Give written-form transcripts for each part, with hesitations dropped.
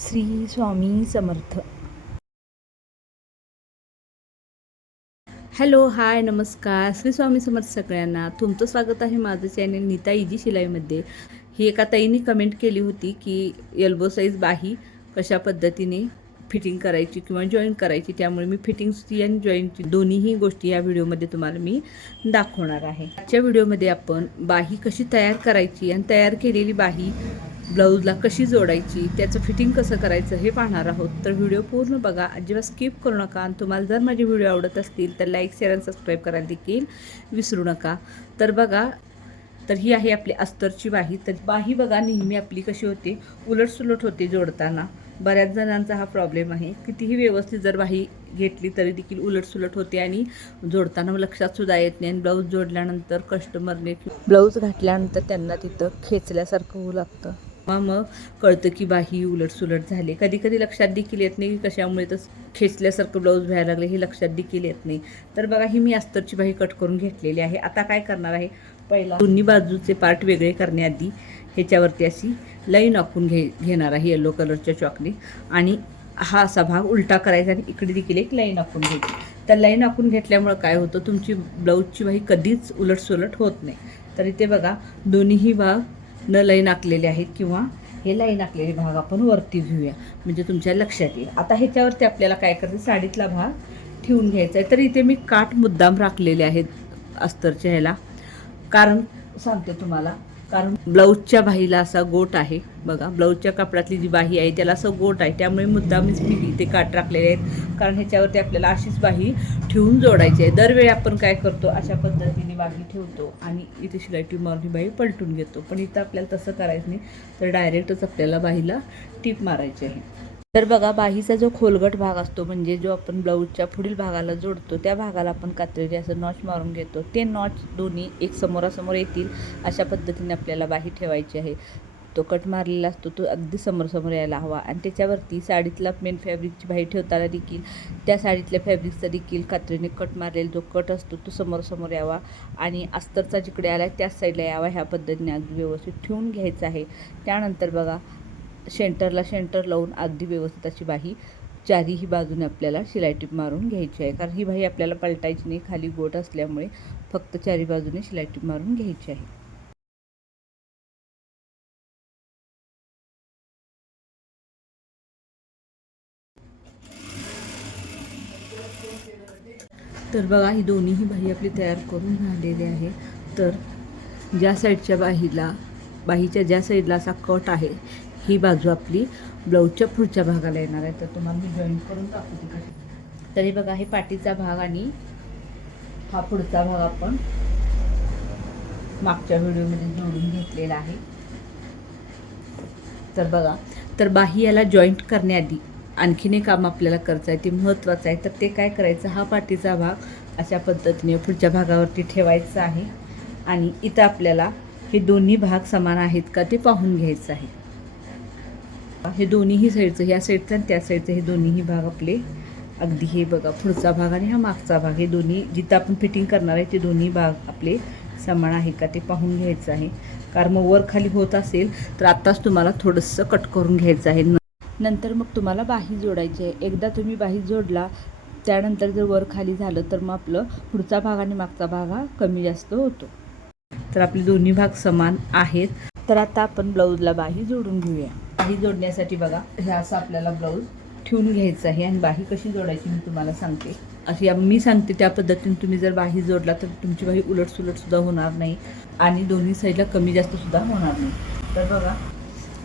Shri Swami Samarth. Hello, हाय, नमस्कार. श्री स्वामी समर्थ सगळ्यांना. तुमचं स्वागत आहे माझं चॅनल नीता इजी शिलाईमध्ये. ही एका ताईंनी कमेंट केली होती की एल्बो साईज बाही कशा पद्धतीने फिटिंग करायची किंवा जॉईन करायची. त्यामुळे मी फिटिंगची आणि जॉईनची दोन्हीही गोष्टी या व्हिडिओमध्ये तुम्हाला मी दाखवणार आहे. आजच्या व्हिडिओमध्ये आपण बाही कशी तयार करायची आणि तयार केलेली बाही ब्लाऊजला कशी जोडायची, त्याचं फिटिंग कसं करायचं हे पाहणार आहोत. तर व्हिडिओ पूर्ण बघा, अजिबात स्किप करू नका. आणि तुम्हाला जर माझे व्हिडिओ आवडत असतील तर लाईक, शेअर आणि सबस्क्राईब करायला देखील विसरू नका. तर बघा, तर ही आहे आपली अस्तरची बाही. तर बाही बघा नेहमी आपली कशी होते, उलटसुलट होते जोडताना. बऱ्याच जणांचा हा प्रॉब्लेम आहे. कितीही व्यवस्थित जर बाही घेतली तरी देखील उलटसुलट होते आणि जोडताना लक्षात सुद्धा येत नाही. आणि ब्लाऊज जोडल्यानंतर कस्टमरने ब्लाऊज घातल्यानंतर त्यांना तिथं खेचल्यासारखं होऊ लागतं. मग कळतं की बाही उलटसुलट झाली. कधी कधी लक्षात देखील येत नाही की कशामुळे तर खेचल्यासारखं ब्लाऊज व्हायला लागले, हे लक्षात देखील येत नाही. तर बघा, ही मी अस्तरची बाही कट करून घेतलेली आहे. आता काय करणार आहे, पहिला दोन्ही बाजूचे पार्ट वेगळे करण्याआधी ह्याच्यावरती अशी लाईन आखून घेणार आहे येलो कलरच्या चॉकने. आणि हा असा भाग उलटा करायचा आणि इकडे देखील एक लाईन आखून घ्यायची. तर लाईन आखून घेतल्यामुळं काय होतं, तुमची ब्लाऊजची बाही कधीच उलटसुलट होत नाही. तर इथे बघा, दोन्हीही भाग न लाईन आखलेले आहेत किंवा हे लाईन आखलेले भाग आपण वरती घेऊया, म्हणजे तुमच्या लक्षात येईल. आता ह्याच्यावरती आपल्याला काय करायचं, साडीतला भाग ठेवून घ्यायचा आहे. तर इथे मी काठ मुद्दाम राखलेले आहेत अस्तरच्या ह्याला. कारण सांगते तुम्हाला, कारण ब्लाऊजच्या बाहीला असा गोट आहे बघा. ब्लाऊजच्या कापडातली जी बाही आहे त्याला असं गोट आहे, त्यामुळे मुद्दामच मी इथे काठ राखलेले आहेत. कारण ह्याच्यावरती आपल्याला अशीच बाही ठेवून जोडायची आहे. दरवेळी आपण काय करतो, अशा पद्धतीने बाही ठेवतो आणि इथे शिलाई टीप मारून ही बाही पलटून घेतो. पण इथं आपल्याला तसं करायचं नाही, तर डायरेक्टच आपल्याला बाहीला टीप मारायची आहे. तर बघा, बाहीचा जो खोलगट भाग असतो, म्हणजे जो आपण ब्लाऊजच्या पुढील भागाला जोडतो, त्या भागाला आपण कात्रीने असं नॉच मारून घेतो. ते नॉच दोन्ही एक समोरासमोर येतील अशा पद्धतीने आपल्याला बाही ठेवायची आहे. तो कट मारलेला असतो तो अगदी समोरासमोर यायला हवा. आणि त्याच्यावरती साडीतला मेन फॅब्रिकची बाही ठेवताना देखील त्या साडीतल्या फॅब्रिकचा देखील कात्रीने कट मारलेला जो कट असतो तो समोरासमोर यावा आणि अस्तरचा जिकडे आला त्याच साईडला यावा. ह्या पद्धतीने अगदी व्यवस्थित ठेवून घ्यायचं आहे. त्यानंतर बघा, सेंटरला सेंटर लावून अगदी व्यवस्थित अशी बाही चारीही बाजूने आपल्याला शिलाई टीप मारून घ्यायची आहे. कारण ही बाही आपल्याला पलटायची नाही, खाली गोट असल्यामुळे फक्त चारी बाजूने शिलाई टीप मारून घ्यायची आहे. तर बघा, ही दोन्हीही बाही आपली तयार करून झालेली आहे. तर ज्या साईडच्या बाहीच्या ज्या साईडला असा कट आहे, ही बाजू आपली ब्लाऊजच्या पुढच्या भागाला येणार आहे. तर तुम्हाला मी जॉईन करून दाखवते कशी. तरी बघा, हे पाठीचा भाग आणि हा पुढचा भाग आपण मागच्या व्हिडिओमध्ये जोडून घेतलेला आहे. तर बघा, तर बाही याला जॉईंट करण्याआधी आणखीन एक काम आपल्याला करायचं आहे, ते महत्त्वाचं आहे. तर ते काय करायचं, हा पाठीचा भाग अशा पद्धतीने पुढच्या भागावरती ठेवायचा आहे. आणि इथं आपल्याला हे दोन्ही भाग समान आहेत का ते पाहून घ्यायचं आहे. हे दोन्हीही साईडचं, ह्या साईडचं आणि त्या साईडचं, हे दोन्हीही भाग आपले अगदी, हे बघा पुढचा भाग आणि हा मागचा भाग, हे दोन्ही जिथं आपण फिटिंग करणार आहे ते दोन्ही भाग आपले समान आहे का ते पाहून घ्यायचं आहे. कारण मग वर खाली होत असेल तर आत्ताच तुम्हाला थोडंसं कट करून घ्यायचं आहे. नंतर मग तुम्हाला बाही जोडायची आहे. एकदा तुम्ही बाही जोडला त्यानंतर जर वर खाली झालं तर मग आपलं पुढचा भाग आणि मागचा भाग हा कमी जास्त होतो. तर आपले दोन्ही भाग समान आहेत. तर आता आपण ब्लाऊजला बाही जोडून घेऊया. बाही जोडण्यासाठी बघा, हे असं आपल्याला ब्लाऊज ठेवून घ्यायचं आहे. आणि बाही कशी जोडायची मी तुम्हाला सांगते. अशी मी सांगते त्या पद्धतीने तुम्ही जर बाही जोडला तर तुमची बाही उलटसुलटसुद्धा होणार नाही आणि दोन्ही साईडला कमी जास्तसुद्धा होणार नाही. तर बघा,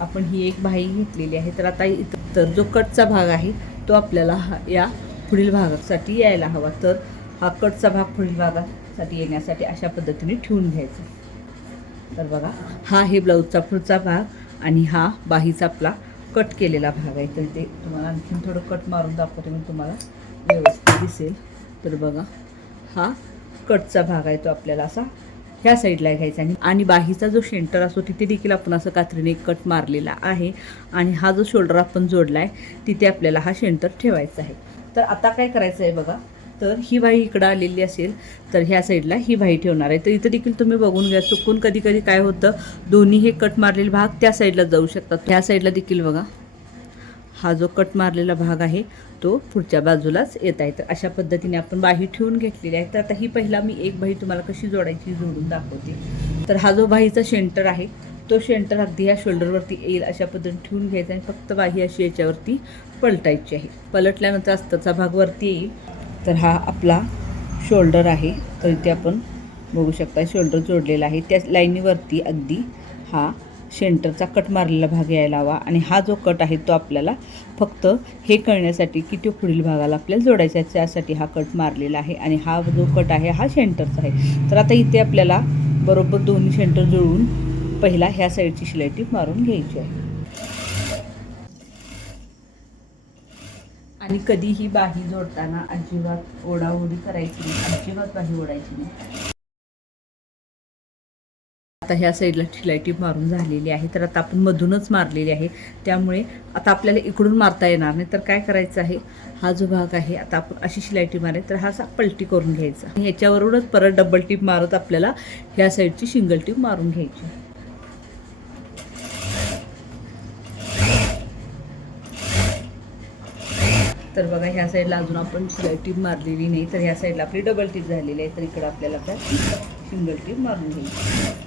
आपण ही एक बाही घेतलेली आहे. तर आता इथं तर जो कटचा भाग आहे तो आपल्याला या पुढील भागासाठी यायला हवा. तर हा कटचा भाग पुढील भागासाठी येण्यासाठी अशा पद्धतीने ठेवून घ्यायचा. तर बघा, हा हे ब्लाऊजचा पुढचा भाग आणि हा बाहीचा आपला कट केलेला भाग आहे. तर ते तुम्हाला आणखीन थोडं कट मारून दाखवते मी, तुम्हाला व्यवस्थित दिसेल. तर बघा, हा कटचा भाग आहे तो आपल्याला असा ह्या साईडला घ्यायचा. आणि बाहीचा जो सेंटर असतो तिथे देखील आपण असं कात्रीने कट मारलेला आहे. आणि हा जो शोल्डर आपण जोडला आहे तिथे आपल्याला हा सेंटर ठेवायचा आहे. तर आता काय करायचं आहे बघा, तर ही बाही इकडं आलेली असेल तर ह्या साईडला ही बाही ठेवणार आहे. तर इथं देखील तुम्ही बघून घ्या, चुकून कधी कधी काय होतं, दोन्ही हे कट मारलेले भाग त्या साईडला जाऊ शकतात. ह्या साईडला देखील बघा, हा जो कट मारलेला भाग आहे तो पुढच्या बाजूलाच येत आहे. तर अशा पद्धतीने आपण बाही ठेवून घेतलेली आहे. तर आता ही पहिला मी एक बाही तुम्हाला कशी जोडायची जोडून दाखवते. तर हा जो बाहीचा सेंटर आहे तो सेंटर अगदी ह्या शोल्डरवरती येईल अशा पद्धतीने ठेवून घ्यायचा आणि फक्त बाही अशी याच्यावरती पलटायची आहे. पलटल्यानंतर अस्ताचा भाग वरती येईल. तर हा आपला शोल्डर आहे. तर इथे आपण बघू शकता शोल्डर जोडलेला आहे. त्या लाईनीवरती अगदी हा सेंटरचा कट मारलेला भाग यायला हवा आणि हा जो कट आहे तो आपल्याला फक्त हे कळण्यासाठी की तो पुढील भागाला आपल्याला जोडायचा आहे त्यासाठी हा कट मारलेला आहे आणि हा जो कट आहे हा सेंटरचा आहे. तर आता इथे आपल्याला बरोबर दोन्ही सेंटर जुळवून पहिला ह्या साईडची शिलाई टीप मारून घ्यायची आहे. आणि कधीही बाही जोडताना अजिबात ओढाओढी करायची नाही, अजिबात बाही ओढायची नाही. आता ह्या साईडला शिलाई टीप मारून झालेली आहे. तर आता आपण मधूनच मारलेली आहे त्यामुळे आता आपल्याला इकडून मारता येणार नाही. तर काय करायचं आहे, हा जो भाग आहे आता आपण अशी शिलाई टीप मारायची तर हा असा पलटी करून घ्यायचा. ह्याच्यावरूनच परत डबल टीप मारत आपल्याला ह्या साईडची सिंगल टीप मारून घ्यायची. तर बघा ह्या साईडला अजून आपण शिलाई टीप मारलेली नाही तर ह्या साईडला आपली डबल टीप झालेली आहे. तर इकडं आपल्याला त्या सिंगल टीप मारून घ्यायची.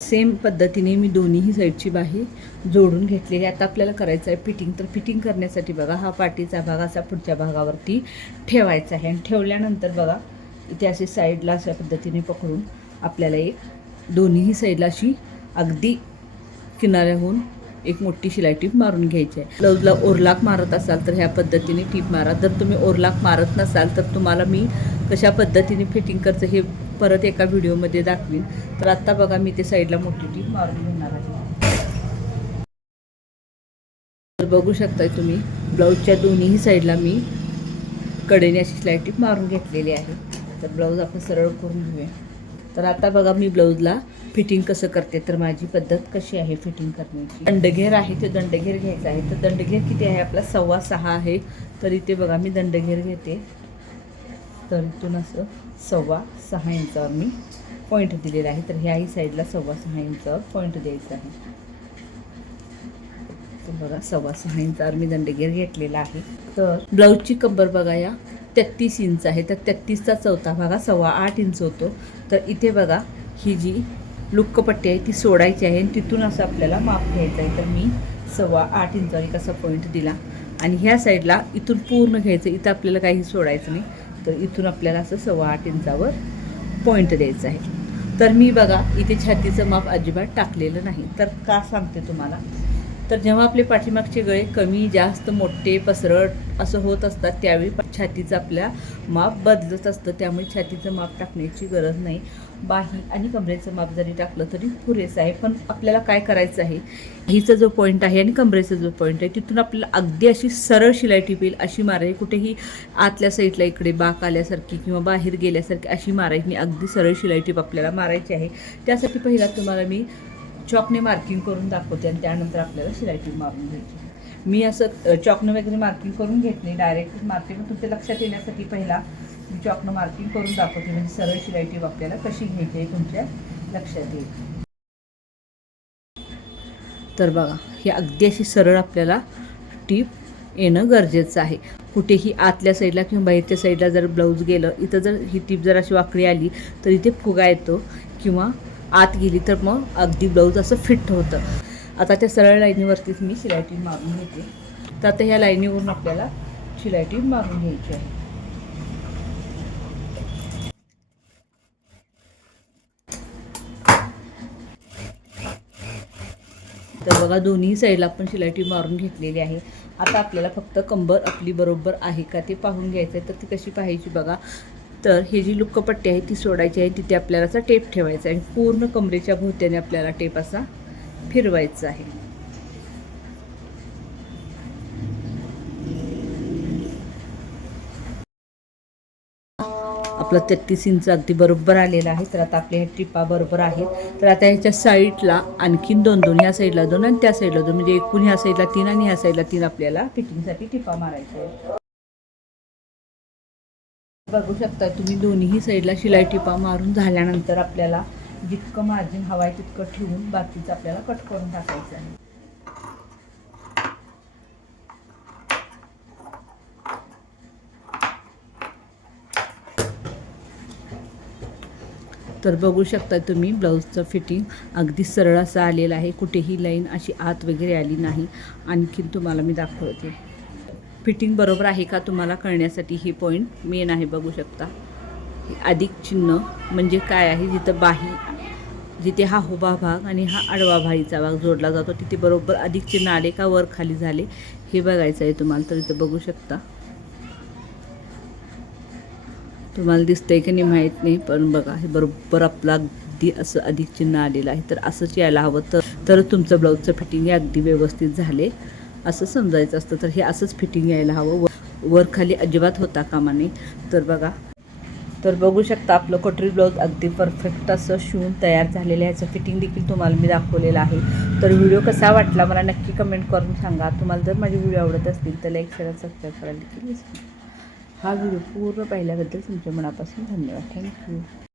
सेम पद्धतीने मी दोन्हीही साईडची बाही जोडून घेतलेली. आता आपल्याला करायचं आहे फिटिंग. तर फिटिंग करण्यासाठी बघा हा पाठीचा भाग असा पुढच्या भागावरती ठेवायचा आहे आणि ठेवल्यानंतर बघा इथे असे साईडला अशा पद्धतीने पकडून आपल्याला एक दोन्हीही साईडला अशी अगदी किनाऱ्याहून एक मोठी शिलाई टीप मारून घ्यायची आहे. ब्लाऊजला ओरलाक मारत असाल तर ह्या पद्धतीने टीप मारा. जर तुम्ही ओरलाक मारत नसाल तर तुम्हाला मी कशा पद्धतीने फिटिंग करायचं हे परत एका व्हिडिओमध्ये दाखवीन. तर आत्ता बघा मी ते साईडला मोठी टीप मारून घेणार आहे. तर बघू शकताय तुम्ही ब्लाऊजच्या दोन्हीही साईडला मी कडेने अशी शिलाई टीप मारून घेतलेली आहे. तर ब्लाऊज आपण सरळ करून घेऊया. तर आता बघा मी ब्लाऊजला फिटिंग कसं करते. तर माझी पद्धत कशी आहे फिटिंग करण्याची. दंडघेर आहे ते दंडघेर घ्यायचा आहे. तर दंडघेर किती आहे आपला 6.25 आहे. तर इथे बघा मी दंडघेर घेते. तर इथून असं 6.25 इंचावर मी पॉईंट दिलेला आहे. तर ह्याही साईडला 6.25 इंचावर पॉईंट द्यायचा आहे. तर बघा 6.25 इंचावर मी दंडघेर घेतलेला आहे. तर ब्लाऊजची कंबर बघा या 33 इंच आहे. तर 33चा चौथा भाग 8.25 इंच होतो. तर इथे बघा ही जी लुक्कपट्टी आहे ती सोडायची आहे आणि तिथून असं आपल्याला माप घ्यायचं आहे. तर मी 8.25 इंचावर एक असा पॉईंट दिला आणि ह्या साईडला इथून पूर्ण घ्यायचं. इथं आपल्याला काही सोडायचं नाही. तर इथून आपल्याला असं 8.25 इंचावर पॉईंट द्यायचं आहे. तर मी बघा इथे छातीचं माप अजिबात टाकलेलं नाही. तर का सांगते तुम्हाला, तर जेव्हा आपले पाठीमागचे गळे कमी जास्त मोठे पसरट असं होत असतात त्यावेळी छातीचं आपल्या माप बदलत असतं. त्यामुळे छातीचं माप टाकण्याची गरज नाही. बाही आणि कमरेचं माप जरी टाकलं तरी पुरेसं आहे. पण आपल्याला काय करायचं आहे, बाहीचा जो पॉईंट आहे आणि कमरेचा जो पॉईंट आहे तिथून आपल्याला अगदी अशी सरळ शिलाई टीप येईल अशी मारायची. कुठेही आतल्या साईडला इकडे बाक आल्यासारखी किंवा बाहेर गेल्यासारखी अशी मारायची. अगदी सरळ शिलाई टीप आपल्याला मारायची आहे. त्यासाठी पहिला तुम्हाला मी चॉकने मार्किंग करून दाखवते आणि त्यानंतर आपल्याला शिलाई टीप मारून घ्यायची. मी असं चॉकनं वगैरे मार्किंग करून घेत नाही, डायरेक्ट मारते. पण तुमच्या लक्षात येण्यासाठी पहिला मी चॉकनं मार्किंग करून दाखवते म्हणजे सरळ शिलाई टीप आपल्याला कशी घ्यायची आहे तुमच्या लक्षात येईल. तर बघा ही अगदी अशी सरळ आपल्याला टीप येणं गरजेचं आहे. कुठेही आतल्या साईडला किंवा बाहेरच्या साईडला जर ब्लाऊज गेलं, इथं जर ही टीप जर अशी वाकडी आली तर इथे फुगा येतो किंवा आत गेली तर मग अगदी ब्लाऊज असं फिट होतं. आता त्या सरळ लाईनीवरतीच मी शिलाई टीप मारून घेते. तर आता ह्या लाईनीवरून आपल्याला शिलाई टीप मारून घ्यायची आहे. तर बघा दोन्ही साईडला आपण शिलाई टीप मारून घेतलेली आहे. आता आपल्याला फक्त कंबर आपली बरोबर आहे का ते पाहून घ्यायचं आहे. तर ती कशी पाहायची बघा, तर ही जी लुक्कपट्टी आहे ती सोडायची आहे. तिथे आपल्याला असा टेप ठेवायचा आहे. पूर्ण कमरेच्या भोवत्याने आपल्याला टेप असा फिरवायचा आहे. आपलं 33 इंच अगदी बरोबर आलेलं आहे. तर आता आपल्या ह्या टिपा बरोबर आहेत. तर आता ह्याच्या साईडला आणखीन दोन ह्या साईडला 2 आणि त्या साईडला 2 म्हणजे एकूण ह्या साईडला 3 आणि ह्या साईडला 3 आपल्याला फिटिंगसाठी टिपा मारायच्या आहेत. बघू शकता तुम्ही दोन्ही साईडला शिलाई टिपा मारून झाल्यानंतर आपल्याला जितकं मार्जिन हवं आहे तितकं ठेवून बाकीचं आपल्याला कट करून टाकायचं आहे. तर बघू शकता तुम्ही ब्लाऊजचं फिटिंग अगदी सरळ असं आलेलं आहे. कुठेही लाईन अशी आत वगैरे आली नाही. आणखीन तुम्हाला मी दाखवते. फिटिंग बरोबर आहे का तुम्हाला कळण्यासाठी हे पॉईंट मेन आहे. बघू शकता अधिक चिन्ह म्हणजे काय आहे, जिथं बाही, जिथे हा उभा भाग आणि हा आडवा भाईचा भाग जोडला जातो तिथे बरोबर अधिक चिन्ह आले का वर खाली झाले हे बघायचं आहे तुम्हाला. तर इथं बघू शकता, तुम्हाला दिसतंय की नाही माहीत नाही, पण बघा हे बरोबर आपलं अगदी असं अधिक चिन्ह आलेलं आहे. तर असंच यायला हवं, तर तुमचं ब्लाऊजचं फिटिंग हे अगदी व्यवस्थित झाले असं समजायचं असतं. तर हे असंच फिटिंग यायला हवं, वर खाली अजिबात होता कामा नये. तर बघा, तर बघू शकता आपलं कटोरी ब्लाऊज अगदी परफेक्ट असं शिवून तयार झालेलं आहे. याचं फिटिंग देखील तुम्हाला मी दाखवलेलं आहे. तर व्हिडिओ कसा वाटला मला नक्की कमेंट करून सांगा. तुम्हाला जर माझे व्हिडिओ आवडत असतील तर लाईक शेअर सबस्क्राईब करायला देखील विसरू नका. हा व्हिडिओ पूर्ण पाहिल्याबद्दल तुमच्या मनापासून धन्यवाद. थँक्यू.